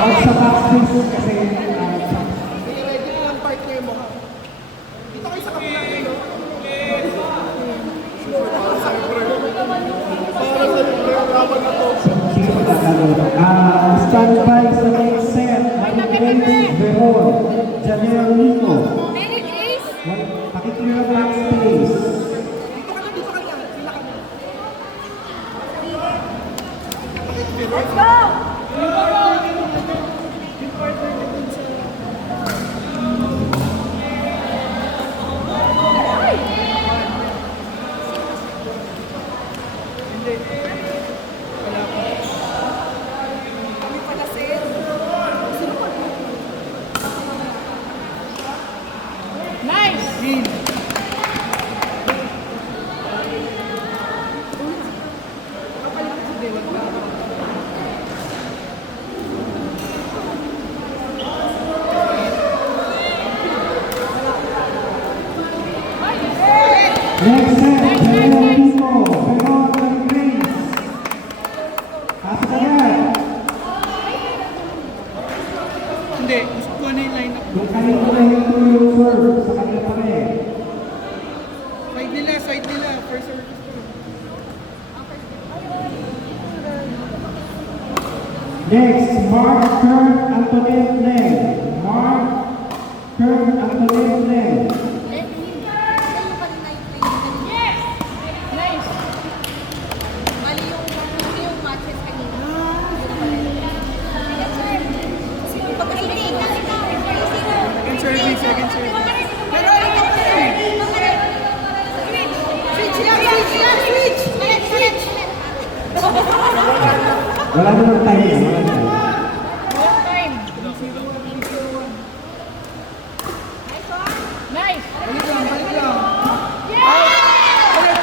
Huwag sa backspace kasi I-ready mo yung partner mo. Dito kayo sa kabila nyo. Para sa libre, laban na to. stand by sa next set. Grace Veron, Janelle Nico. Pakiclear ang backspace. Dito ka na. Sila ka na. Let's go! Yung partner na dun sa... Hindi. Wala pa. Hindi pala sale. Nice! Win. Kapalitan si Dewan ba? Next set, Janelle Nico, Veron and Grace. Pasok agad. Hindi. Gusto ko na yung line-up. Kung kanino na yung serve, sa kanila pa rin. Side nila. First service ko. Next, Mark Kern Antoinette Leng. Mark Kern Antoinette Leng. Yes! Nice! Mali yung matches kanina. Second service. Pero Switch! Wala namang tayo. Wala namang tayo. Time! Nice! balik lang. Yeah! Ulit.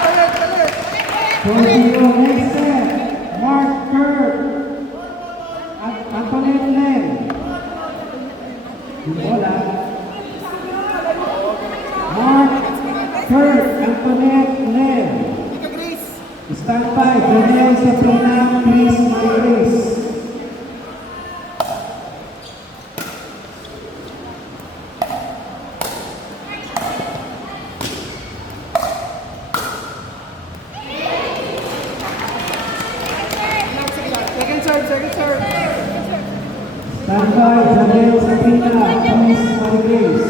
Continue, next set. Mark Kern Antoinette Leng. Yung bola. Mark Kern Antoinette Leng. Ika Grace. Stand by, Daniel Sabrina, Chris Mayres. Second serve. Stand by, Daniel Sabrina, Chris Mayres.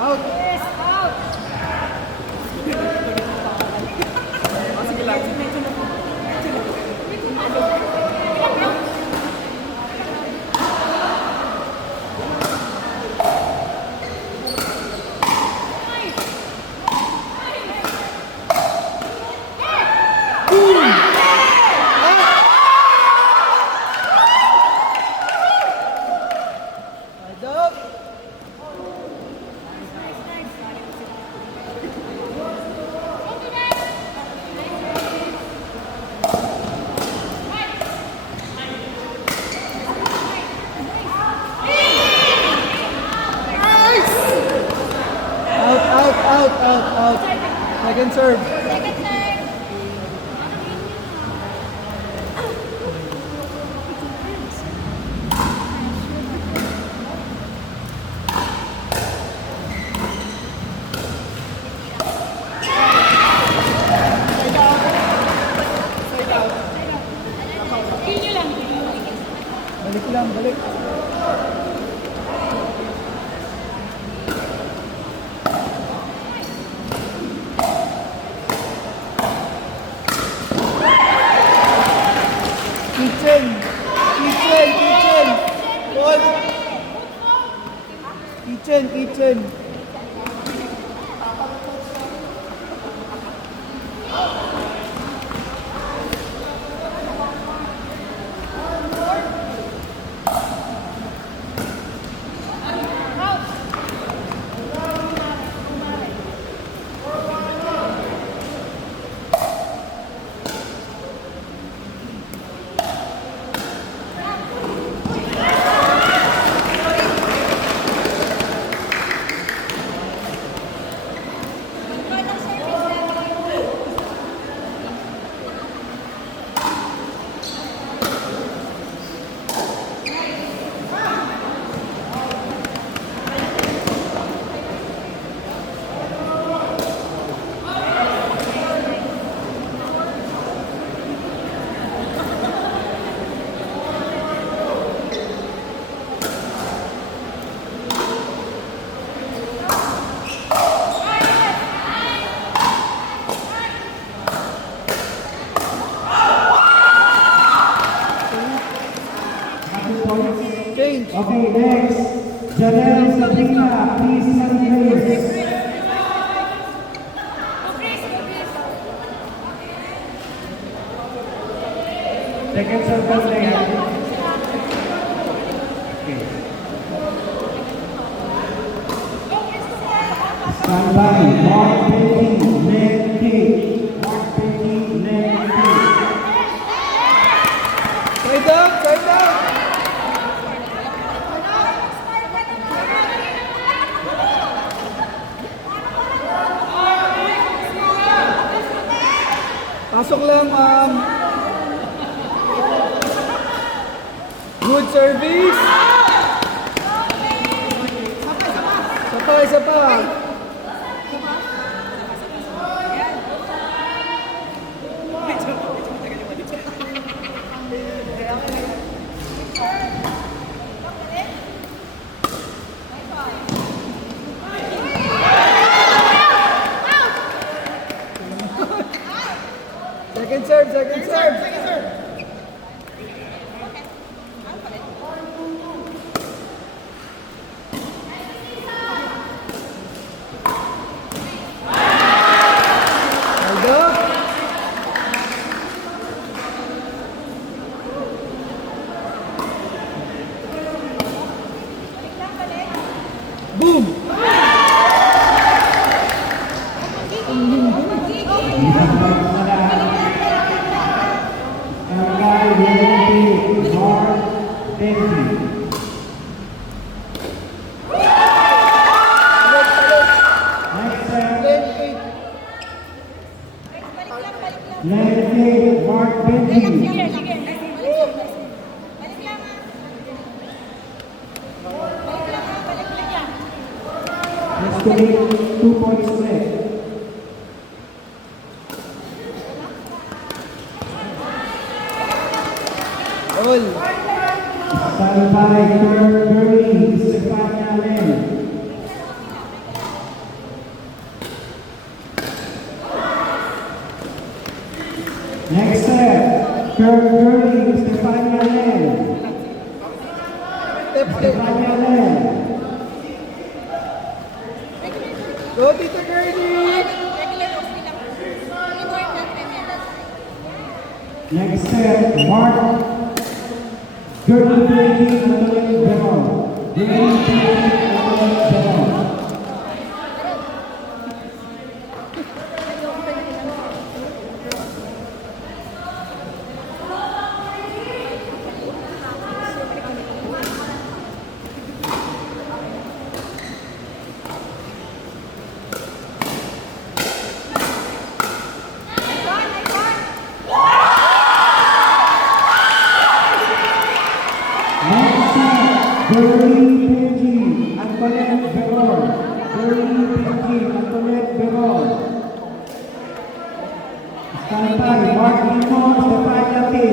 Out. Yes! Out! Sige lang. Adop. Out. Second serve. Second time! Balik. Kitchen. Hold. Kitchen. Sabrina, please stand please. Second circle na yan. Okay. Stand by. Mark Becky, leg kick. Mark Becky, leg kick. Side out, side out. Pasok lang, ma'am. Good service. Isa pa. Second serve, second serve. Second serve. Boom! Barangay Leonti, Mark Becky. Next set, Leonti, Mark Becky. Let's go 2 points left. All. Stand by, Kurt Gurley, Stefania Len. Next set, Kurt Gurley, Stefania Len. Stefania Len. Go, Tito Gurney! Next set, Mark Gurley Becky, Antoine Beron. Gurley Becky, Antoine Beron. Next set, Gurley Becky, Antoine Beron. Gurley Becky, Antoine Beron. Stand by, Mark Nico, Stefania Tate.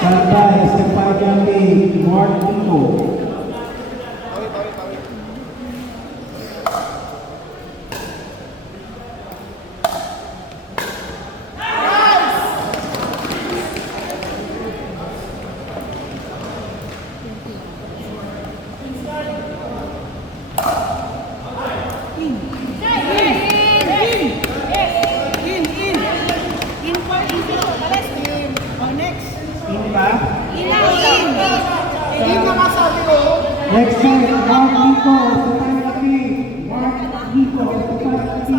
Stand by, Stefania Tate, Mark Nico. In ba? Next set, Mark Nico, Stefania Tate. Mark Nico, Stefania Tate.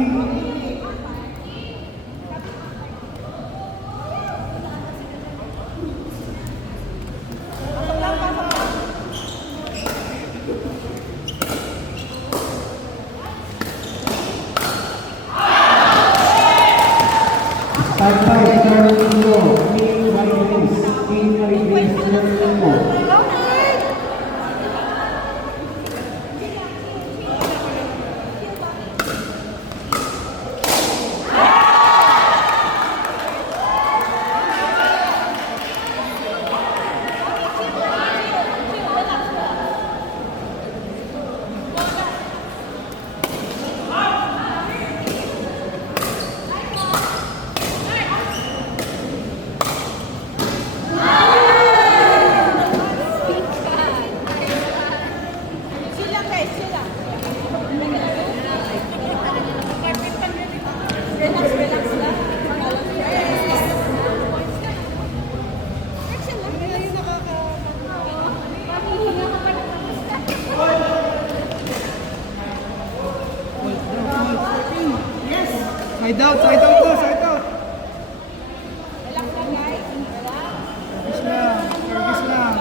Standby, third window. Team White Wings. Team White Wings, third window. Chill lang guys, chill lang. Relax, relax lang. Chill lang. Pahihinga ka pa ng Side out po, side out. Relax lang guys. Relax. Service lang.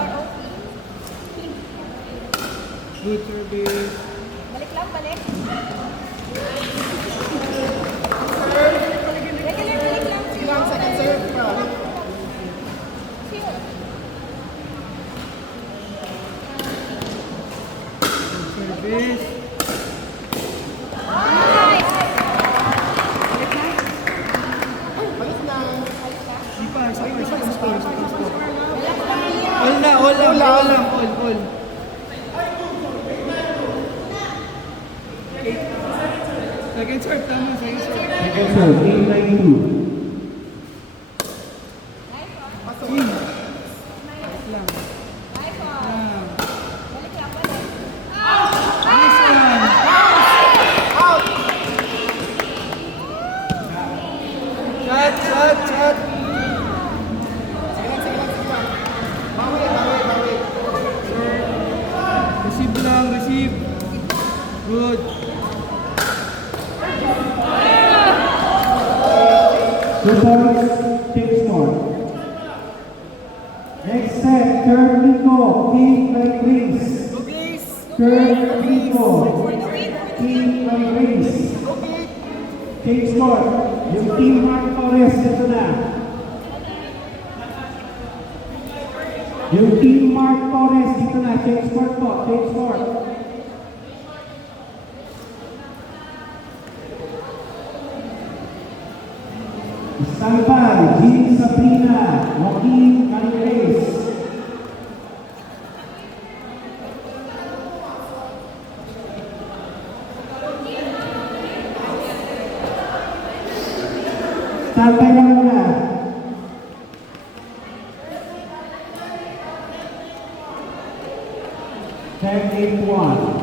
Good service. Balik lang, balik. Balik lang. Ilang second serve pa. Chill. Service. Balik na. Sipa, second score. All na, all lang. Second serve, tama, second serve. Second serve, Team White 2. In. Lang. Nice one. Lang. Balik lang, balik. Nice one. Shot. Receive. Good. Two points, team score. Next set, third window. Team White Wings. Third window. Team White Wings. Team score. Yung Team Mark Torres, ito na. Yung Team Mark Torres, dito na. Change score po. Change score. Standby, Jean Sabrina, Joaquin Calires. Standby lang muna. Check 8-1.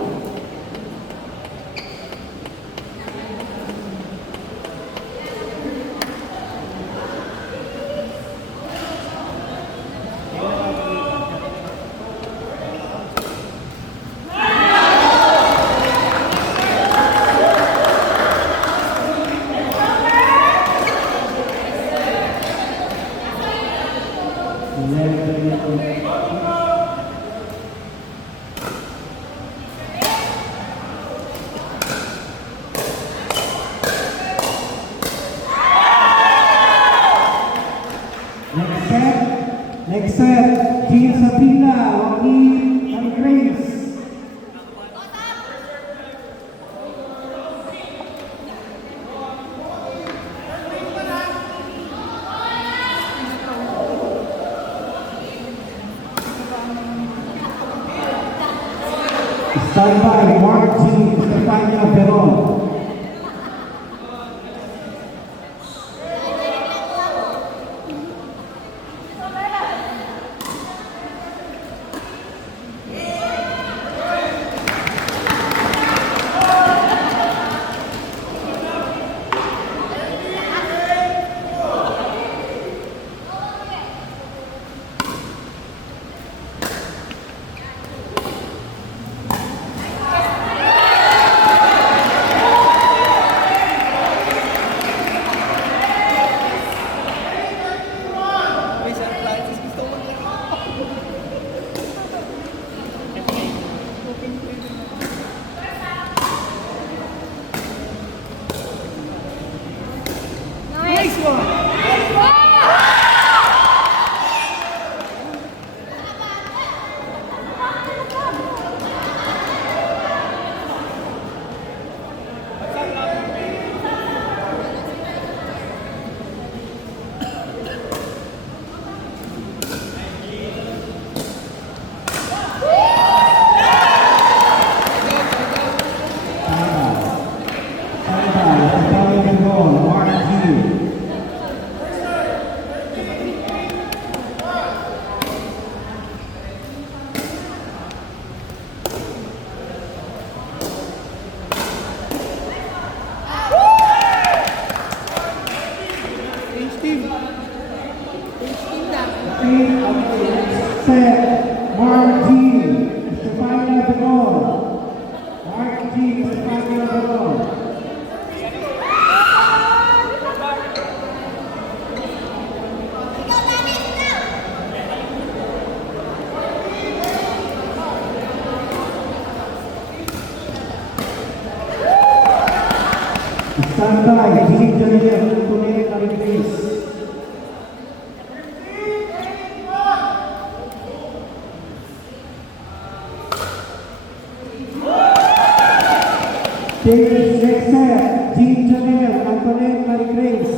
Next set, Jean Sabrina, Joaquin Calires. Standby, Mark G. Stefania Veron. Nice one. Stand by, Jean Janelle, Antoinette Marie Grace. Take next set, Jean Janelle, Antoinette Marie Grace.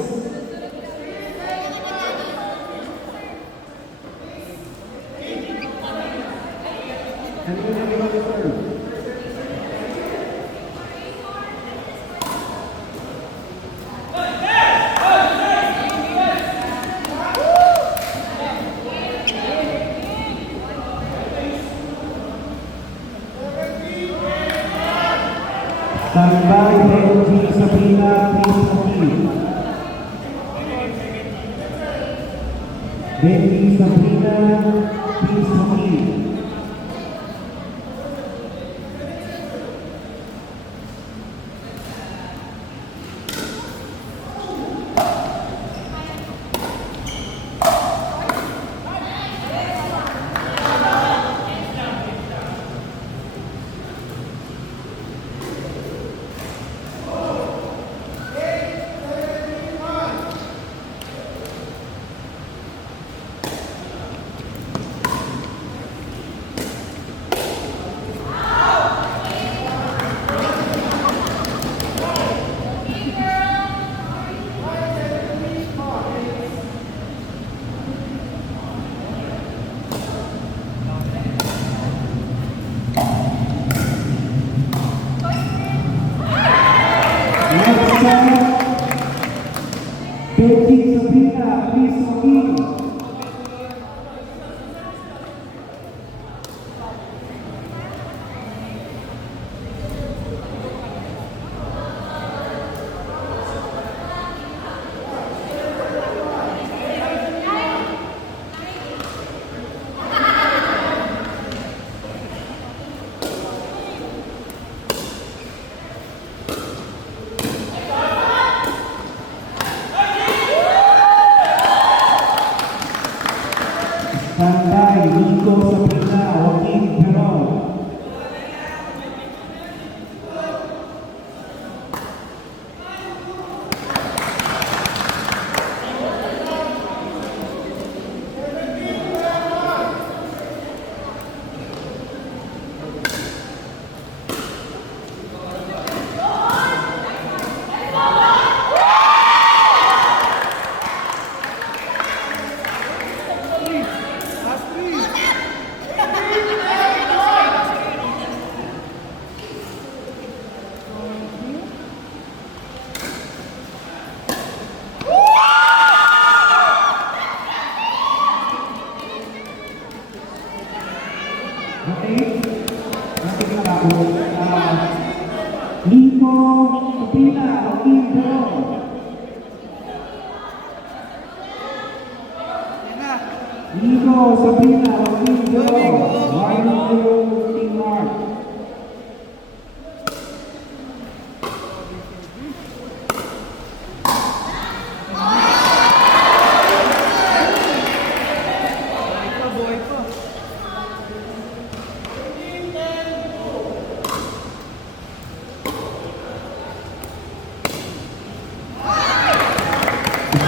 Stand by, Benji Sabrina, please proceed. Benji Sabrina, please proceed. Next set, Benji Sabrina, please proceed. Stand by, Nico Sabrina, Joaquin Peron. Okay? Natin na ako. Nico Sabrina, Joaquin Peron. Nico Sabrina, Joaquin Peron. Mario Team Mark. Buhay pa.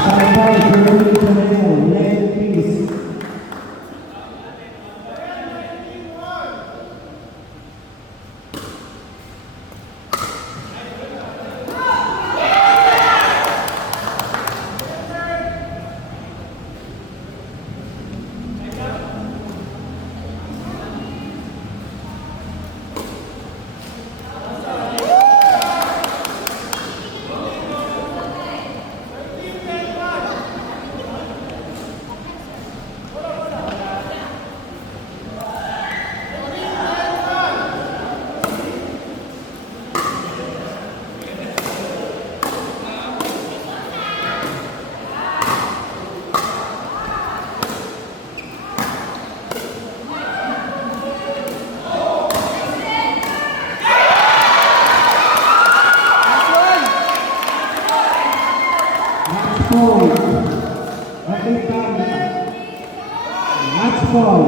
Stand by, Jeremy Janelle, Len, please. Match ball.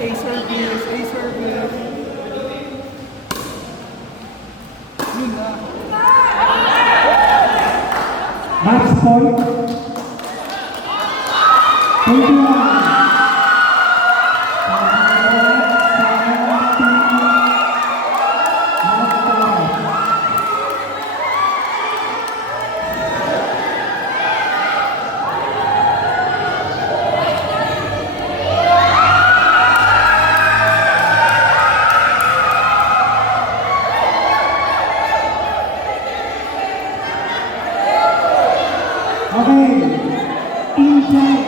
A service, A service. Yun na. Match point. 21. Okay.